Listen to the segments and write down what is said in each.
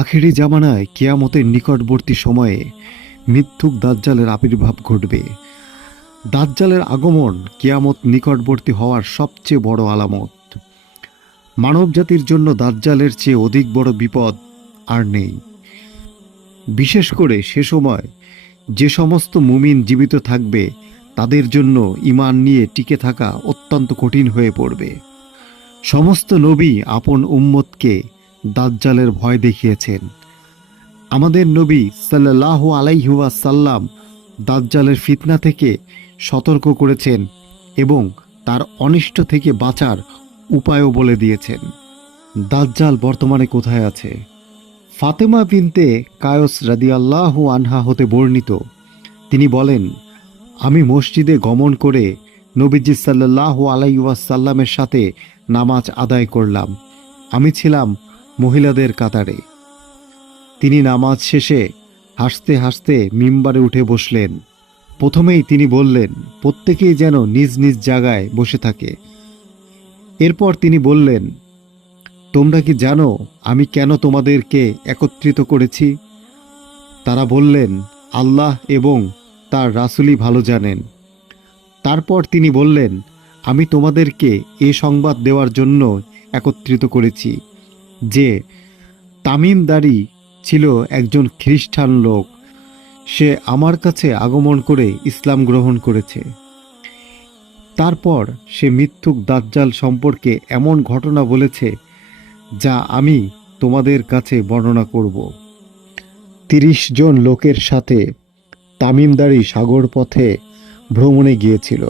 আখেরি জামানায় কিয়ামতের নিকটবর্তী সময়ে মিথ্যুক দাজ্জালের আবির্ভাব ঘটবে। দাজ্জালের আগমন কিয়ামত নিকটবর্তী হওয়ার সবচেয়ে বড় আলামত। মানবজাতির জন্য দাজ্জালের চেয়ে অধিক বড় বিপদ আর নেই। বিশেষ করে সে সময় যে সমস্ত মুমিন জীবিত থাকবে তাদের জন্য ঈমান নিয়ে টিকে থাকা অত্যন্ত কঠিন হয়ে পড়বে। সমস্ত নবী আপন উম্মতকে দাজ্জালের ভয় দেখিয়েছেন। আমাদের নবী সাল্লাল্লাহু আলাইহি ওয়াসাল্লাম দাজ্জালের ফিতনা থেকে সতর্ক করেছেন এবং তার অনিষ্ট থেকে বাঁচার উপায়ও বলে দিয়েছেন। দাজ্জাল বর্তমানে কোথায় আছে? ফাতেমা বিনতে কায়স রাদিয়াল্লাহু আনহা হতে বর্ণিত, তিনি বলেন, আমি মসজিদে গমন করে নবীজি সাল্লাল্লাহু আলাইহি ওয়াসাল্লামের সাথে নামাজ আদায় করলাম। আমি ছিলাম মহিলাদের কাতারে। তিনি নামাজ শেষে হাসতে হাসতে মিম্বারে উঠে বসলেন। প্রথমেই তিনি বললেন, প্রত্যেকেই যেন নিজ নিজ জায়গায় বসে থাকে। এরপর তিনি বললেন, তোমরা কি জানো আমি কেন তোমাদেরকে একত্রিত করেছি? তারা বললেন, আল্লাহ এবং তার রাসূলই ভালো জানেন। তারপর তিনি বললেন, আমি তোমাদেরকে এ সংবাদ দেওয়ার জন্য একত্রিত করেছি যে তামিমদারি ছিল একজন খ্রিস্টান লোক। সে আমার কাছে আগমন করে ইসলাম গ্রহণ করেছে। তারপর সে মিথ্যুক দাজ্জাল সম্পর্কে এমন ঘটনা বলেছে যা আমি তোমাদের কাছে বর্ণনা করব। ৩০ জন লোকের সাথে তামিমদারি সাগর পথে ভ্রমণে গিয়েছিল।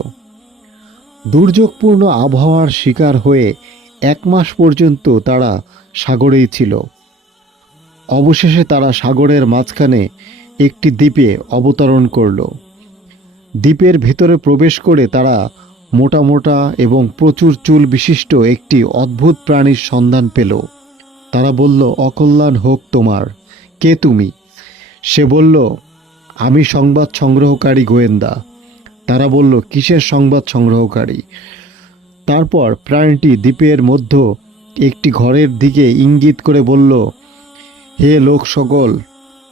দুর্যোগপূর্ণ আবহাওয়ার শিকার হয়ে 1 মাস পর্যন্ত তারা সাগরেই ছিল। অবশেষে তারা সাগরের মাঝখানে একটি দ্বীপে অবতরণ করল। দ্বীপের ভিতরে প্রবেশ করে তারা মোটা মোটা এবং প্রচুর চুল বিশিষ্ট একটি অদ্ভুত প্রাণীর সন্ধান পেল। তারা বলল, অকল্যাণ হোক তোমার, কে তুমি? সে বলল, আমি সংবাদ সংগ্রহকারী গোয়েন্দা। তারা বলল, কিসের সংবাদ সংগ্রহকারী? তারপর প্রাণীটি দ্বীপের মধ্য একটি ঘরের দিকে ইঙ্গিত করে বলল, হে লোক সকল,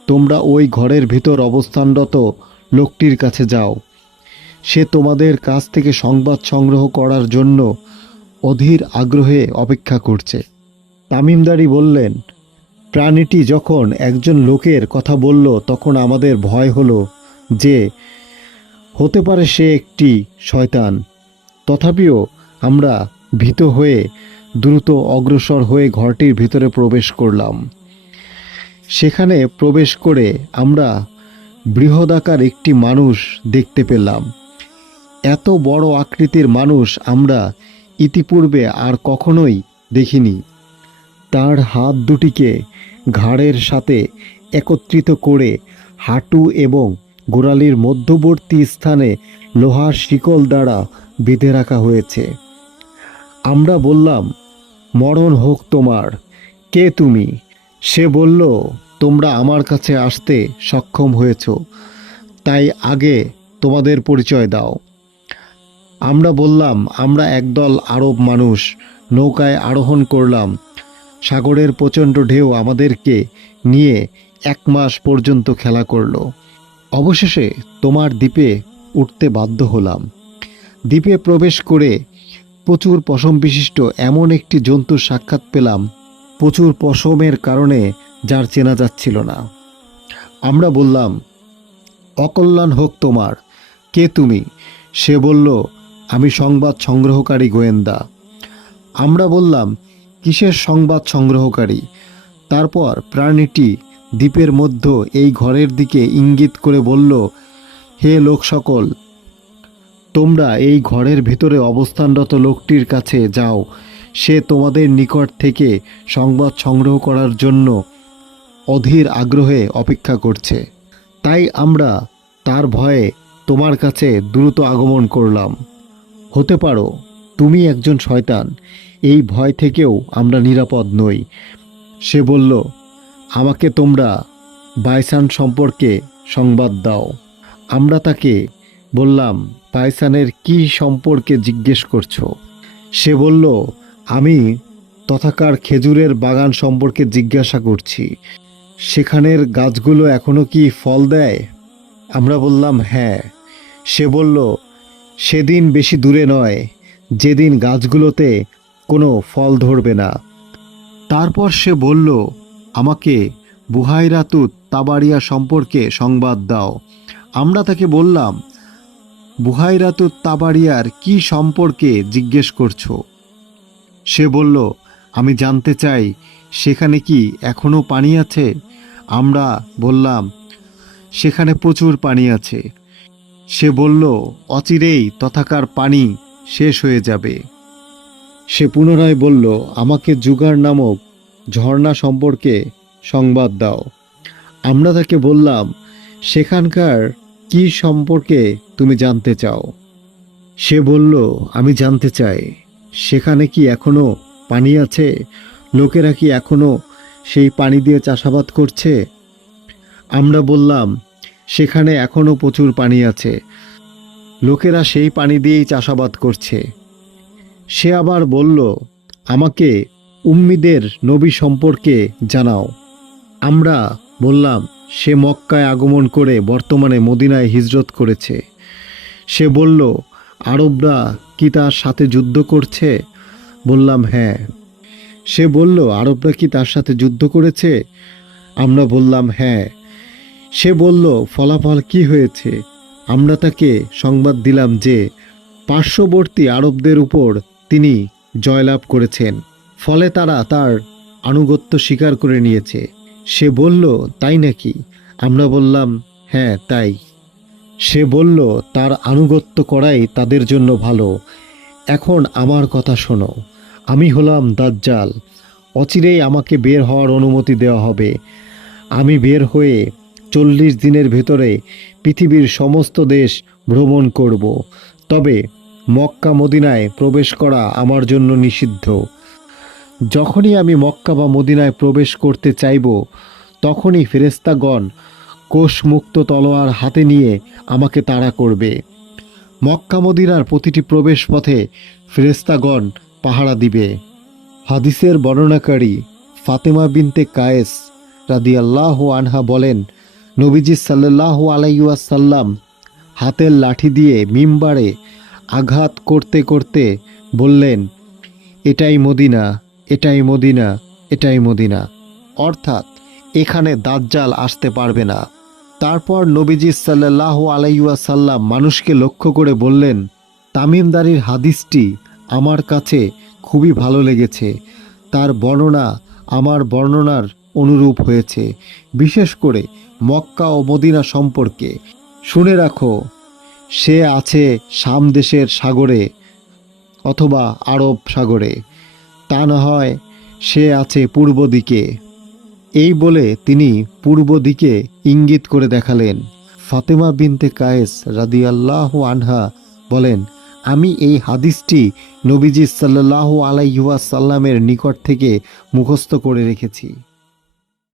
তোমরা ওই ঘরের ভিতর অবস্থানরত লোকটির কাছে যাও। সে তোমাদের কাছ থেকে সংবাদ সংগ্রহ করার জন্য অধীর আগ্রহে অপেক্ষা করছে। তামিমদারি বললেন, প্রাণীটি যখন একজন লোকের কথা বলল তখন আমাদের ভয় হলো যে হতে পারে সে একটি শয়তান। তথাপিও আমরা ভীত হয়ে দ্রুত অগ্রসর হয়ে ঘরটির ভিতরে প্রবেশ করলাম। সেখানে প্রবেশ করে আমরা বৃহদাকার একটি মানুষ দেখতে পেলাম। এত বড় আকৃতির মানুষ আমরা ইতিপূর্বে আর কখনোই দেখিনি। তার হাত দুটিকে ঘাড়ের সাথে একত্রিত করে হাঁটু এবং গোড়ালির মধ্যবর্তী স্থানে লোহার শিকল দ্বারা বেঁধে রাখা হয়েছে। আমরা বললাম, মরণ হোক তোমার, কে তুমি? সে বলল, তোমরা আমার কাছে আসতে সক্ষম হয়েছ, তাই আগে তোমাদের পরিচয় দাও। আমরা বললাম, আমরা একদল আরব মানুষ নৌকায় আরোহণ করলাম। সাগরের প্রচণ্ড ঢেউ আমাদেরকে নিয়ে 1 মাস পর্যন্ত খেলা করলো। অবশেষে তোমার দ্বীপে উঠতে বাধ্য হলাম। দ্বীপে প্রবেশ করে প্রচুর পশম বিশিষ্ট এমন একটি জন্তুর সাক্ষাৎ পেলাম, প্রচুর পশমের কারণে যার চেনা যাচ্ছিল না। আমরা বললাম, অকল্যাণ হোক তোমার, কে তুমি? সে বলল, আমি সংবাদ সংগ্রহকারী গোয়েন্দা। আমরা বললাম, কিসের সংবাদ সংগ্রহকারী? তারপর প্রাণীটি দ্বীপের মধ্য এই ঘরের দিকে ইঙ্গিত করে বলল, হে লোক সকল, তোমরা এই ঘরের ভিতরে অবস্থানরত লোকটির কাছে যাও। সে তোমাদের নিকট থেকে সংবাদ সংগ্রহ করার জন্য অধীর আগ্রহে অপেক্ষা করছে। তাই আমরা তার ভয়ে তোমার কাছে দ্রুত আগমন করলাম। হতে পারো তুমি একজন শয়তান, এই ভয় থেকেও আমরা নিরাপদ নই। সে বলল, আমাকে তোমরা বাইসান সম্পর্কে সংবাদ দাও। আমরা তাকে বললাম, বাইসানের কি সম্পর্কে জিজ্ঞেস করছো? সে বলল, আমি তথাকার খেজুরের বাগান সম্পর্কে জিজ্ঞাসা করছি। সেখানের গাছগুলো এখনো কি ফল দেয়? আমরা বললাম হ্যাঁ। সে বলল, সেদিন বেশি দূরে নয় যেদিন গাছগুলোতে কোনো ফল ধরবে না। তারপর সে বলল, আমাকে বুহাইরাতুত তাবারিয়া সম্পর্কে সংবাদ দাও। আমরা তাকে বললাম, বুহাইরাতুত তাবারিয়ার কি সম্পর্কে জিজ্ঞেস করছো? সে বলল, আমি জানতে চাই সেখানে কি এখনো পানি আছে? আমরা বললাম, সেখানে প্রচুর পানি আছে। সে বলল, অচিরেই তথাকার পানি শেষ হয়ে যাবে। সে পুনরায় বলল, আমাকে জুগার নামক ঝর্ণা সম্পর্কে সংবাদ দাও। আমরা তাকে বললাম, সেখানকার কি সম্পর্কে তুমি জানতে চাও? সে বলল, আমি জানতে চাই সেখানে কি এখনো পানি আছে? লোকেরা কি এখনো সেই পানি দিয়ে চাষাবাদ করছে? আমরা বললাম, সেখানে এখনো প্রচুর পানি আছে, লোকেরা সেই পানি দিয়েই চাষাবাদ করছে। সে আবার বলল, আমাকে উম্মিদের নবী সম্পর্কে জানাও। আমরা বললাম, সে মক্কায় আগমন করে বর্তমানে মদিনায় হিজরত করেছে। সে বলল, আরবরা কি তার সাথে যুদ্ধ করছে? বললাম হ্যাঁ। সে বলল, আরবরা কি তার সাথে যুদ্ধ করেছে? আমরা বললাম হ্যাঁ। সে বলল, ফলাফল কি হয়েছে? আমরা তাকে সংবাদ দিলাম যে পার্শ্ববর্তী আরবদের উপর তিনি জয়লাভ করেছেন, ফলে তারা তার আনুগত্য স্বীকার করে নিয়েছে। সে বলল, তাই নাকি? আমরা বললাম হ্যাঁ তাই। সে বলল, তার আনুগত্য করাই তাদের জন্য ভালো। এখন আমার কথা শোনো, আমি হলাম দাজ্জাল। অচিরেই আমাকে বের হওয়ার অনুমতি দেওয়া হবে। আমি বের হয়ে 40 দিনের ভেতরে পৃথিবীর সমস্ত দেশ ভ্রমণ করব। তবে মক্কা মদিনায় প্রবেশ করা আমার জন্য নিষিদ্ধ। যখনই আমি মক্কা বা মদিনায় প্রবেশ করতে চাইব, তখনই ফেরেশতাগণ কোষমুক্ত তলোয়ার হাতে নিয়ে আমাকে তাড়া করবে। মক্কা মদিনার প্রতিটি প্রবেশ পথে ফেরেশতাগণ পাহারা দিবে। হাদিসের বর্ণনাকারী ফাতেমা বিনতে কায়েস রাদিয়াল্লাহু আনহা বলেন, নবীজি সাল্লাল্লাহু আলাইহি ওয়াসাল্লাম হাতের লাঠি দিয়ে মিম্বারে আঘাত করতে করতে বললেন, এটাই মদিনা, এটাই মদিনা, এটাই মদিনা। অর্থাৎ এখানে দাজ্জাল আসতে পারবে না। তারপর নবীজি সাল্লাল্লাহু আলাইহি ওয়াসাল্লাম মানুষকে লক্ষ্য করে বললেন, তামিমদারির হাদিসটি আমার কাছে খুবই ভালো লেগেছে। তার বর্ণনা আমার বর্ণনার অনুরূপ হয়েছে, বিশেষ করে মক্কা ও মদিনা সম্পর্কে। শুনে রাখো, সে আছে শাম দেশের সাগরে অথবা আরব সাগরে, তা না হয় সে আছে পূর্ব দিকে। এই বলে তিনি পূর্ব দিকে ইঙ্গিত করে দেখালেন। ফাতেমা বিনতে কায়েস রাদিয়াল্লাহু আনহা বলেন, আমি এই হাদিসটি নবীজি সাল্লাল্লাহু আলাইহি ওয়াসাল্লামের নিকট থেকে মুখস্থ করে রেখেছি।